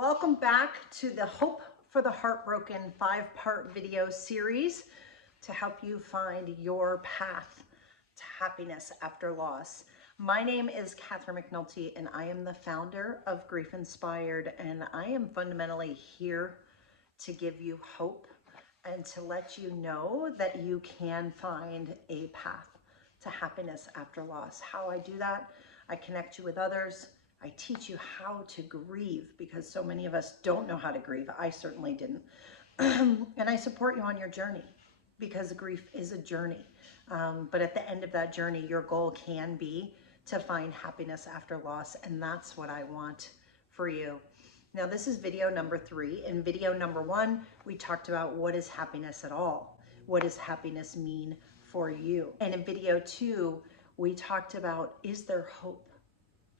Welcome back to the Hope for the Heartbroken 5-part video series to help you find your path to happiness after loss. My name is Catherine McNulty and I am the founder of GriefInspired, and I am fundamentally here to give you hope and to let you know that you can find a path to happiness after loss. How I do that, I connect you with others. I teach you how to grieve because so many of us don't know how to grieve. I certainly didn't. And I support you on your journey because grief is a journey. But at the end of that journey, your goal can be to find happiness after loss. And that's what I want for you. Now, this is video number 3. In video number 1, we talked about what is happiness at all? What does happiness mean for you? And in video 2, we talked about, is there hope?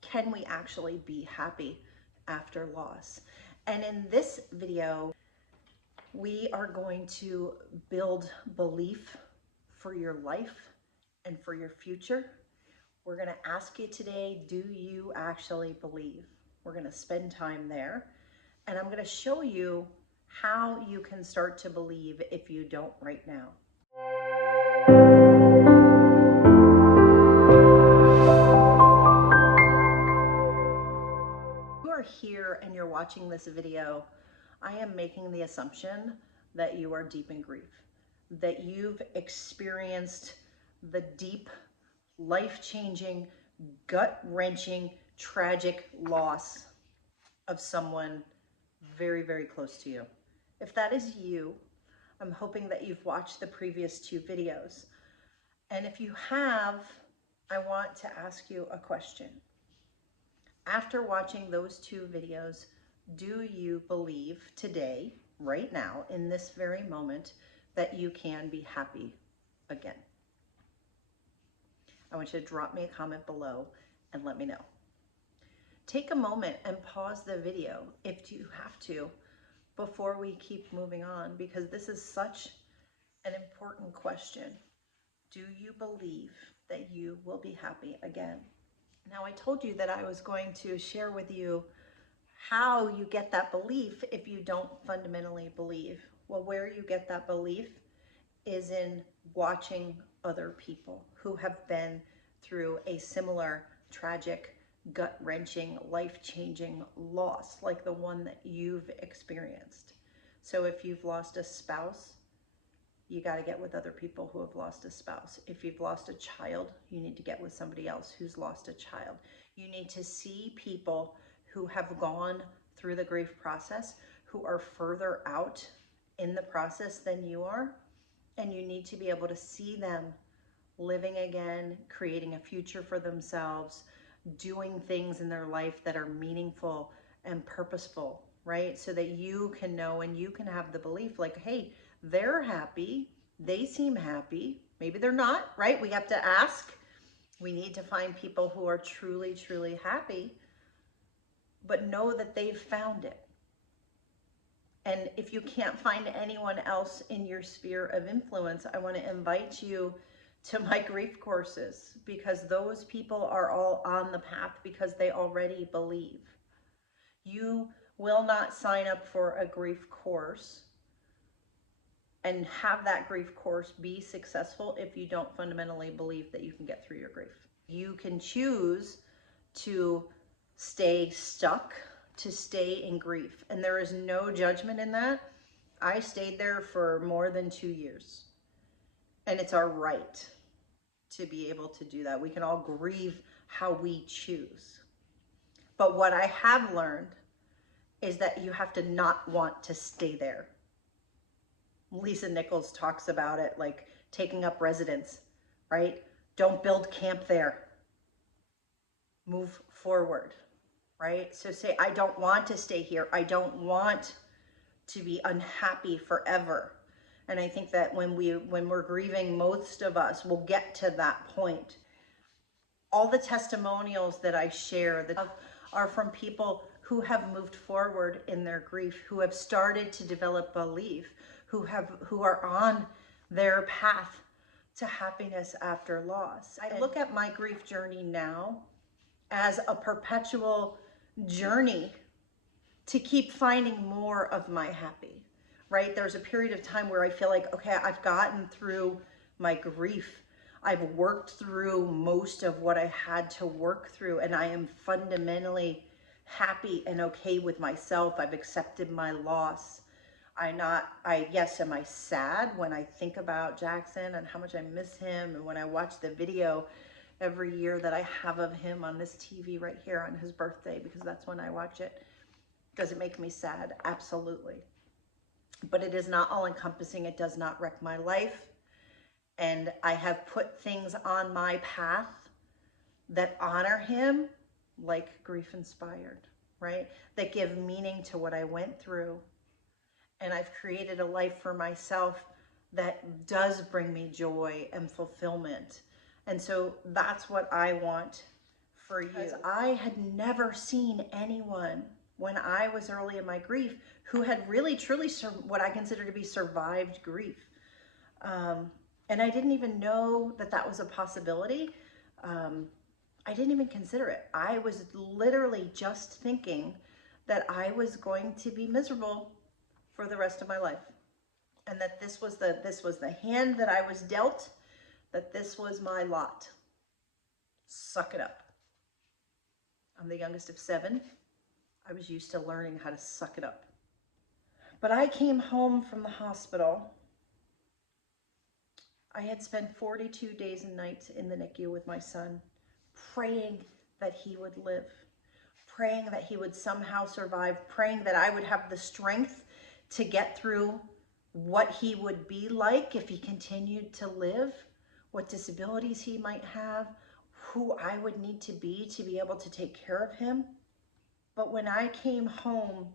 Can we actually be happy after loss? And in this video, we are going to build belief for your life and for your future. We're going to ask you today, do you actually believe? We're going to spend time there. And I'm going to show you how you can start to believe if you don't right now. Here and you're watching this video, I am making the assumption that you are deep in grief, that you've experienced the deep, life-changing, gut-wrenching, tragic loss of someone very, very close to you. If that is you, I'm hoping that you've watched the previous 2 videos. And if you have, I want to ask you a question. After watching those 2 videos, do you believe today, right now, in this very moment, that you can be happy again? I want you to drop me a comment below and let me know. Take a moment and pause the video if you have to before we keep moving on, because this is such an important question. Do you believe that you will be happy again? Now, I told you that I was going to share with you how you get that belief if you don't fundamentally believe. Well, where you get that belief is in watching other people who have been through a similar tragic, gut-wrenching, life-changing loss like the one that you've experienced. So if you've lost a spouse, you got to get with other people who have lost a spouse. If you've lost a child, you need to get with somebody else who's lost a child. You need to see people who have gone through the grief process, who are further out in the process than you are, and you need to be able to see them living again, creating a future for themselves, doing things in their life that are meaningful and purposeful, right? So that you can know and you can have the belief like, hey, they're happy, they seem happy, maybe they're not, right? We have to ask. We need to find people who are truly, truly happy, but know that they've found it. And if you can't find anyone else in your sphere of influence, I want to invite you to my grief courses, because those people are all on the path because they already believe. You will not sign up for a grief course and have that grief course be successful if you don't fundamentally believe that you can get through your grief. You can choose to stay stuck, to stay in grief, and there is no judgment in that. I stayed there for more than 2 years, and it's our right to be able to do that. We can all grieve how we choose. But what I have learned is that you have to not want to stay there. Lisa Nichols talks about it like taking up residence, right? Don't build camp there. Move forward, right? So say, I don't want to stay here. I don't want to be unhappy forever. And I think that when we're grieving, most of us will get to that point. All the testimonials that I share that are from people who have moved forward in their grief, who have started to develop belief, who are on their path to happiness after loss. I look at my grief journey now as a perpetual journey to keep finding more of my happy, right? There's a period of time where I feel like, okay, I've gotten through my grief. I've worked through most of what I had to work through, and I am fundamentally happy and okay with myself. I've accepted my loss. Yes, am I sad when I think about Jackson and how much I miss him, and when I watch the video every year that I have of him on this TV right here on his birthday, because that's when I watch it. Does it make me sad? Absolutely. But it is not all encompassing. It does not wreck my life. And I have put things on my path that honor him, like GriefInspired, right? That give meaning to what I went through. And I've created a life for myself that does bring me joy and fulfillment. And so that's what I want for you. I had never seen anyone when I was early in my grief who had really truly what I consider to be survived grief. And I didn't even know that that was a possibility. I didn't even consider it. I was literally just thinking that I was going to be miserable for the rest of my life, and that this was the hand that I was dealt, that this was my lot. Suck it up. I'm the youngest of 7. I was used to learning how to suck it up. But I came home from the hospital. I had spent 42 days and nights in the NICU with my son, praying that he would live, praying that he would somehow survive, praying that I would have the strength to get through what he would be like if he continued to live, what disabilities he might have, who I would need to be able to take care of him. But when I came home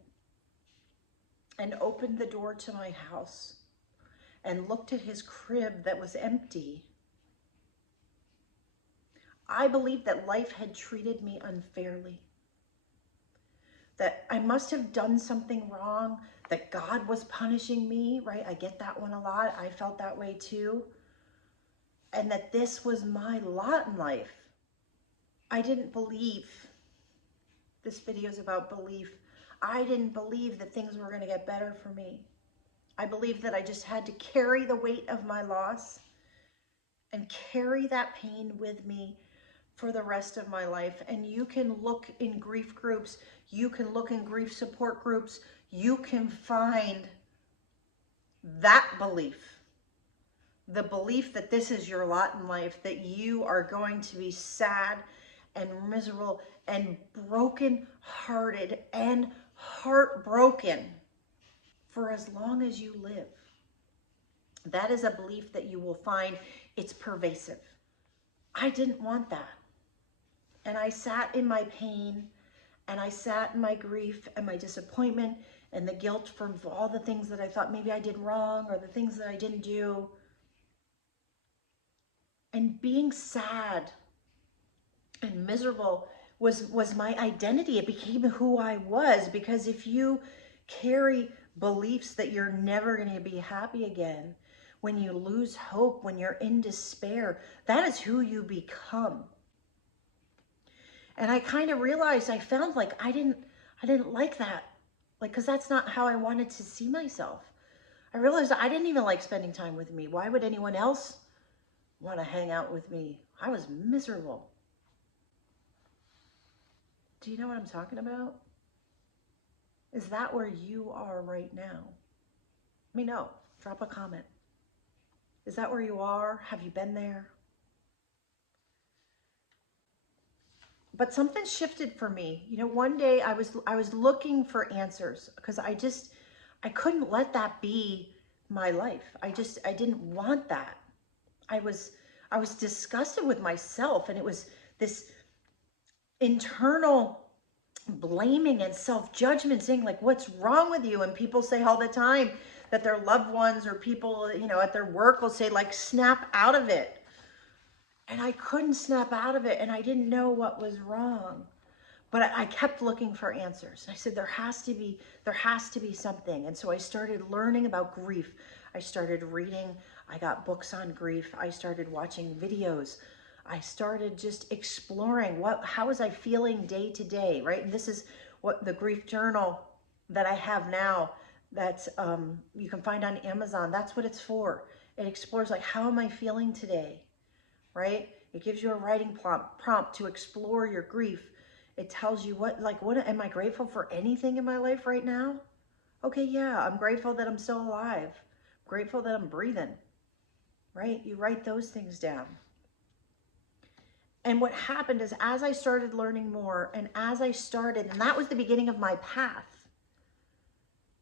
and opened the door to my house and looked at his crib that was empty, I believed that life had treated me unfairly, that I must have done something wrong, that God was punishing me, right? I get that one a lot. I felt that way too. And that this was my lot in life. I didn't believe. This video is about belief. I didn't believe that things were going to get better for me. I believed that I just had to carry the weight of my loss and carry that pain with me for the rest of my life. And you can look in grief groups, you can look in grief support groups, you can find that belief, the belief that this is your lot in life, that you are going to be sad and miserable and broken-hearted and heartbroken for as long as you live. That is a belief that you will find. It's pervasive. I didn't want that. And I sat in my pain, and I sat in my grief and my disappointment and the guilt from all the things that I thought maybe I did wrong, or the things that I didn't do. And being sad and miserable was my identity. It became who I was, because if you carry beliefs that you're never going to be happy again, when you lose hope, when you're in despair, that is who you become. And I kind of realized, I found like I didn't like that, like, because that's not how I wanted to see myself. I realized I didn't even like spending time with me. Why would anyone else want to hang out with me? I was miserable. Do you know what I'm talking about? Is that where you are right now? Let me know. Drop a comment. Is that where you are? Have you been there? But something shifted for me. You know, one day I was looking for answers, because I couldn't let that be my life. I didn't want that. I was disgusted with myself, and it was this internal blaming and self-judgment, saying like, what's wrong with you? And people say all the time that their loved ones or people, you know, at their work will say like, snap out of it. And I couldn't snap out of it, and I didn't know what was wrong. But I kept looking for answers. I said, there has to be something. And so I started learning about grief. I started reading. I got books on grief. I started watching videos. I started just exploring how was I feeling day to day, right? And this is what the grief journal that I have now that you can find on Amazon. That's what it's for. It explores like, how am I feeling today, right? It gives you a writing prompt to explore your grief. It tells you what am I grateful for anything in my life right now? Okay, yeah, I'm grateful that I'm still alive. I'm grateful that I'm breathing, right? You write those things down. And what happened is, as I started learning more, and that was the beginning of my path,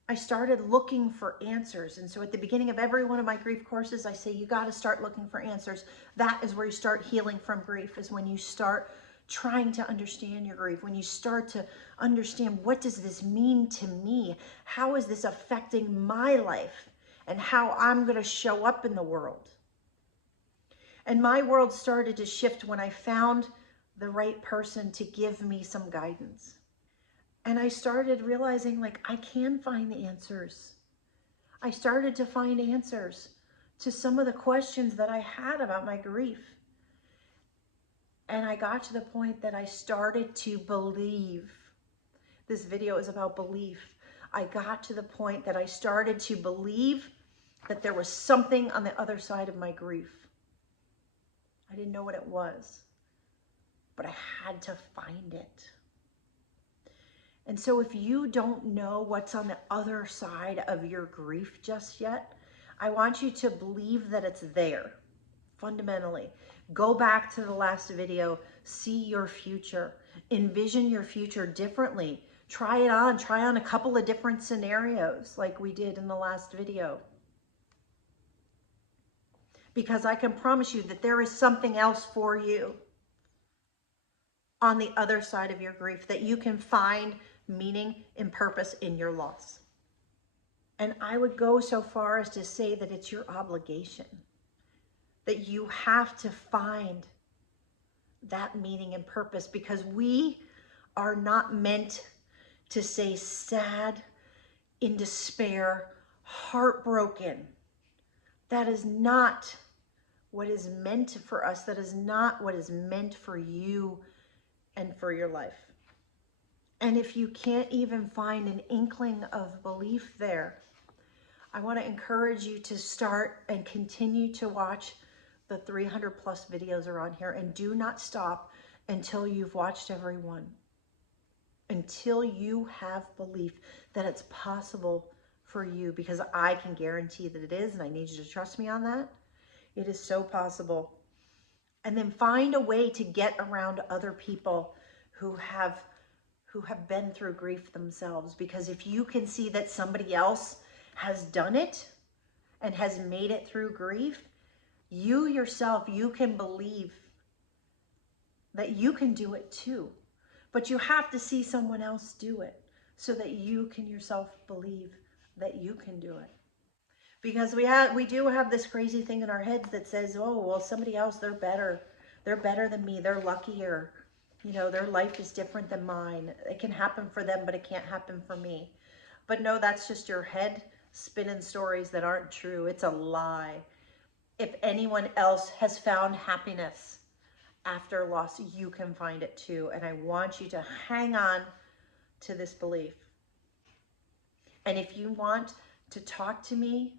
I started looking for answers. And so at the beginning of every one of my grief courses, I say, you got to start looking for answers. That is where you start healing from grief, is when you start trying to understand your grief, when you start to understand, what does this mean to me? How is this affecting my life and how I'm going to show up in the world? And my world started to shift when I found the right person to give me some guidance. And I started realizing, like, I can find the answers. I started to find answers to some of the questions that I had about my grief. And I got to the point that I started to believe. This video is about belief. I got to the point that I started to believe that there was something on the other side of my grief. I didn't know what it was, but I had to find it. And so if you don't know what's on the other side of your grief just yet, I want you to believe that it's there, fundamentally. Go back to the last video, see your future, envision your future differently. Try on a couple of different scenarios like we did in the last video. Because I can promise you that there is something else for you on the other side of your grief, that you can find meaning and purpose in your loss. And I would go so far as to say that it's your obligation, that you have to find that meaning and purpose, because we are not meant to stay sad, in despair, heartbroken. That is not what is meant for us. That is not what is meant for you and for your life. And if you can't even find an inkling of belief there, I want to encourage you to start and continue to watch the 300 plus videos are on here, and do not stop until you've watched every one. Until you have belief that it's possible for you, because I can guarantee that it is, and I need you to trust me on that. It is so possible. And then find a way to get around other people who have been through grief themselves. Because if you can see that somebody else has done it and has made it through grief, you yourself, you can believe that you can do it too. But you have to see someone else do it so that you can yourself believe that you can do it. Because we do have this crazy thing in our heads that says, oh, well, somebody else, they're better than me, they're luckier, you know, their life is different than mine. It can happen for them, but it can't happen for me. But no, that's just your head spinning stories that aren't true. It's a lie. If anyone else has found happiness after loss, you can find it too. And I want you to hang on to this belief. And if you want to talk to me,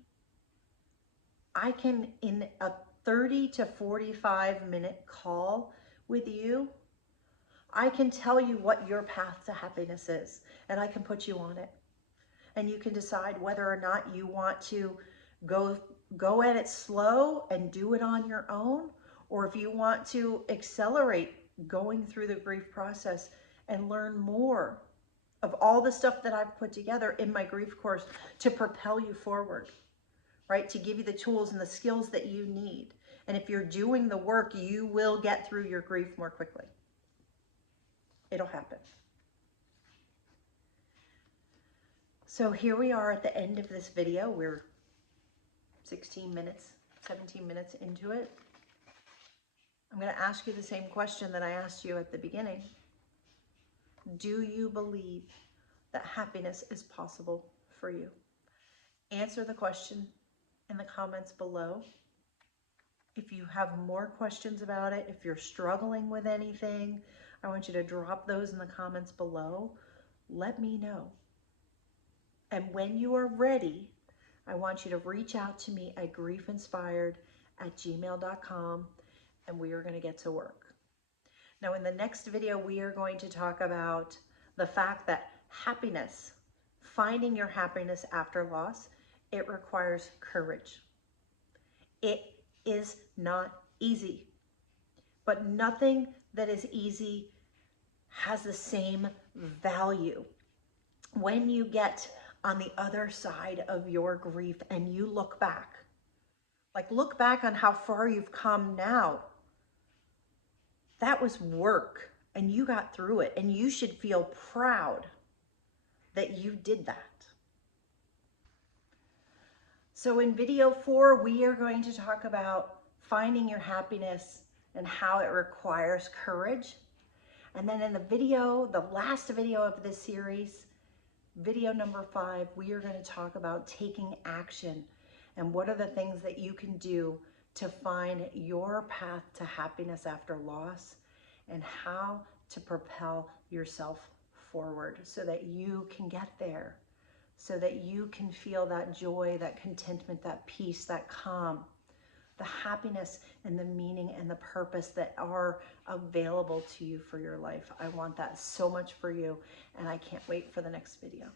I can, in a 30 to 45 minute call with you, I can tell you what your path to happiness is, and I can put you on it. And you can decide whether or not you want to go at it slow and do it on your own, or if you want to accelerate going through the grief process and learn more of all the stuff that I've put together in my grief course to propel you forward, right? To give you the tools and the skills that you need. And if you're doing the work, you will get through your grief more quickly. It'll happen. So here we are at the end of this video. We're 17 minutes into it. I'm going to ask you the same question that I asked you at the beginning. Do you believe that happiness is possible for you? Answer the question in the comments below. If you have more questions about it, if you're struggling with anything, I want you to drop those in the comments below. Let me know. And when you are ready, I want you to reach out to me at griefinspired@gmail.com, and we are going to get to work. Now, in the next video, we are going to talk about the fact that happiness, finding your happiness after loss, it requires courage. It is not easy, but nothing that is easy has the same value. When you get on the other side of your grief and you look back, like look back on how far you've come now, that was work and you got through it, and you should feel proud that you did that. So in video 4, we are going to talk about finding your happiness and how it requires courage. And then in the last video of this series, video number 5, we are going to talk about taking action and what are the things that you can do to find your path to happiness after loss, and how to propel yourself forward so that you can get there, so that you can feel that joy, that contentment, that peace, that calm, the happiness and the meaning and the purpose that are available to you for your life. I want that so much for you, and I can't wait for the next video.